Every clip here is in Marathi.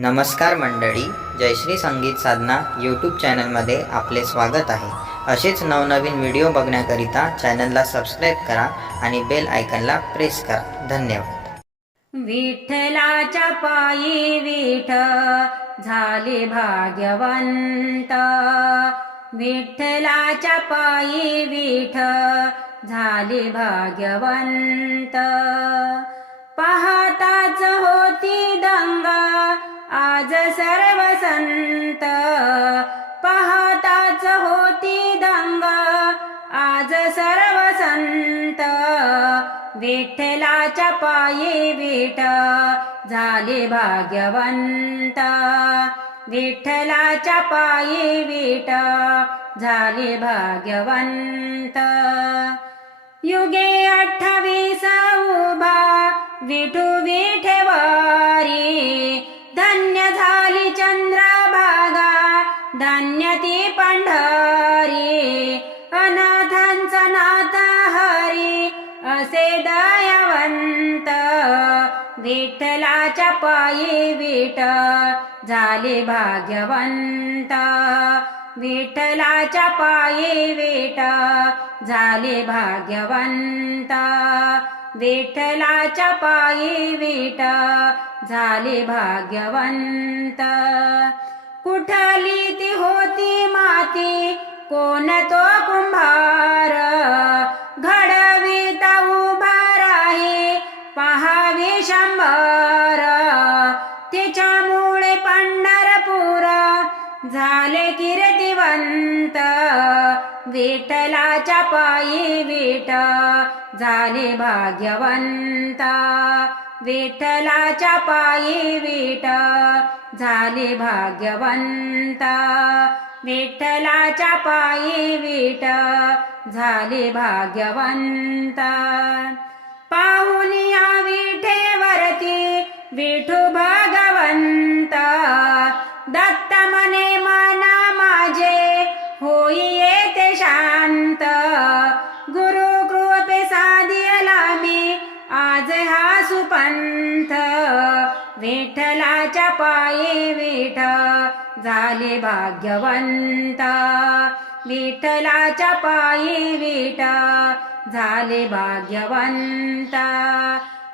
नमस्कार मंडळी, जयश्री संगीत साधना यूट्यूब चॅनलमध्ये आपले स्वागत आहे. असेच नवनवीन व्हिडिओ बघण्याकरिता चॅनलला सबस्क्राईब करा आणि बेल आयकॉनला प्रेस करा. धन्यवाद. विठ्ठलाच्या पायी विठ्ठल झाले भाग्यवंत. विठ्ठलाच्या पायी विठ्ठल झाले भाग्यवंत. पाहताच होती दंगा आज सर्व संत. पाहताच होती दंगा आज सर्व संत. विठ्ठलाच्या पायी विठ्ठल झाले भाग्यवंत. विठ्ठलाच्या पायी विठ्ठल झाले भाग्यवंत. युगे 28 उभा विठू विठेवारी. धन्य झाली चंद्रभागा, धन्य ती पंढरी. अनाथांचा नाथ हरी असे दयावंत. विठ्ठलाच्या पायी विठ्ठल झाले भाग्यवंत. विठ्ठलाच्या पायी विठ्ठल झाले भाग्यवंत. विठ्ठलाच्या पायी विठ्ठल झाले भाग्यवंत. कुठली ती होती माती, कोण तो कुंभार. घडविता उभा राही पहावे शंभर. तिच्यामुळे पंढरपूर झाले कीर्तिवंत. विठ्ठलाच्या पायी विठ्ठल झाले भाग्यवंत. विठ्ठलाच्या पायी विठ्ठल झाले भाग्यवंत. विठ्ठलाच्या पायी विठ्ठल झाले भाग्यवंत. पाहुनिया विठेवरती विठू भगवंत. दत्त मने मना माझे होई येते शांत. गुरु कृपे साधिला मी आज हा सुपंथ. विठ्ठलाच्या पायी विठ्ठल झाले भाग्यवंत. विठ्ठलाच्या पायी विठ्ठल झाले भाग्यवंत.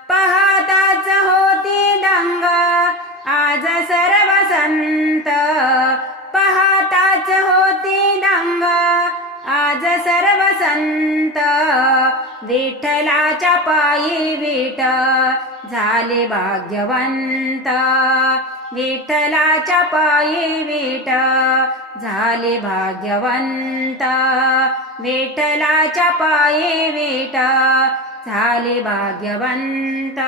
पाहताच होती दंगा आज सर्व संत. पाहताच होती दंगा आज सर्व संत. विठ्ठलाच्या पायी विठ्ठल झाले भाग्यवंत. विठ्ठलाच्या पायी विठ्ठल झाले भाग्यवंत. विठ्ठलाच्या पायी विठ्ठल झाले भाग्यवंत.